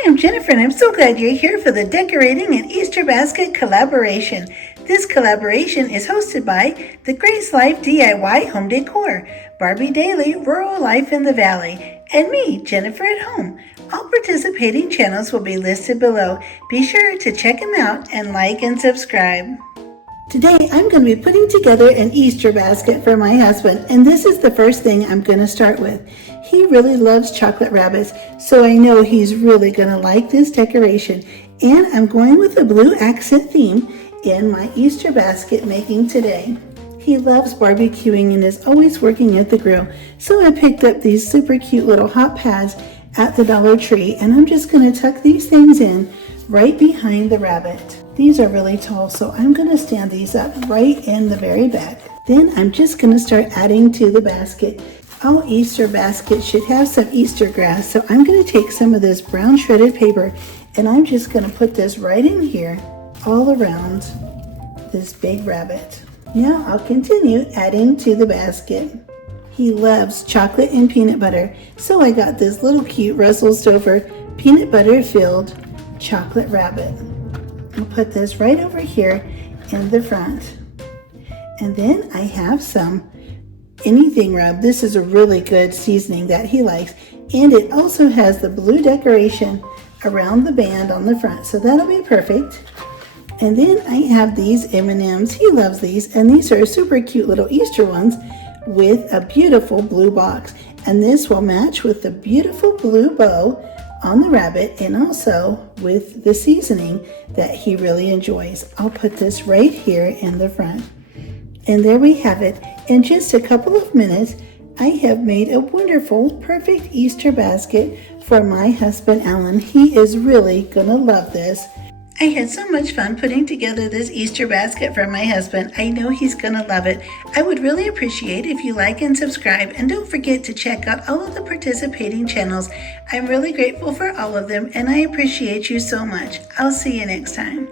Hi, I'm Jennifer, and I'm so glad you're here for the Decorating an Easter Basket collaboration. This collaboration is hosted by the Grace Life DIY Home Decor, Barbie Daily Rural Life in the Valley, and me, Jennifer at Home. All participating channels will be listed below. Be sure to check them out and like and subscribe. Today I'm going to be putting together an Easter basket for my husband, and this is the first thing I'm going to start with. He really loves chocolate rabbits, so I know he's really going to like this decoration. And I'm going with a blue accent theme in my Easter basket making today. He loves barbecuing and is always working at the grill, so I picked up these super cute little hot pads at the Dollar Tree, and I'm just going to tuck these things in right behind the rabbit. These are really tall, so I'm going to stand these up right in the very back. Then I'm just going to start adding to the basket. All Easter baskets should have some Easter grass, so I'm going to take some of this brown shredded paper and I'm just going to put this right in here all around this big rabbit. Now I'll continue adding to the basket. He loves chocolate and peanut butter, so I got this little cute Russell Stover peanut butter filled chocolate rabbit. I'll put this right over here in the front. And then I have some anything rub. This is a really good seasoning that he likes, and it also has the blue decoration around the band on the front, so that'll be perfect. And then I have these M&Ms. He loves these, and these are super cute little Easter ones with a beautiful blue box, and this will match with the beautiful blue bow on the rabbit and also with the seasoning that he really enjoys. I'll put this right here in the front. And there we have it. In just a couple of minutes, I have made a wonderful, perfect Easter basket for my husband, Allan. He is really gonna love this. I had so much fun putting together this Easter basket for my husband. I know he's gonna love it. I would really appreciate if you like and subscribe, and don't forget to check out all of the participating channels. I'm really grateful for all of them, and I appreciate you so much. I'll see you next time.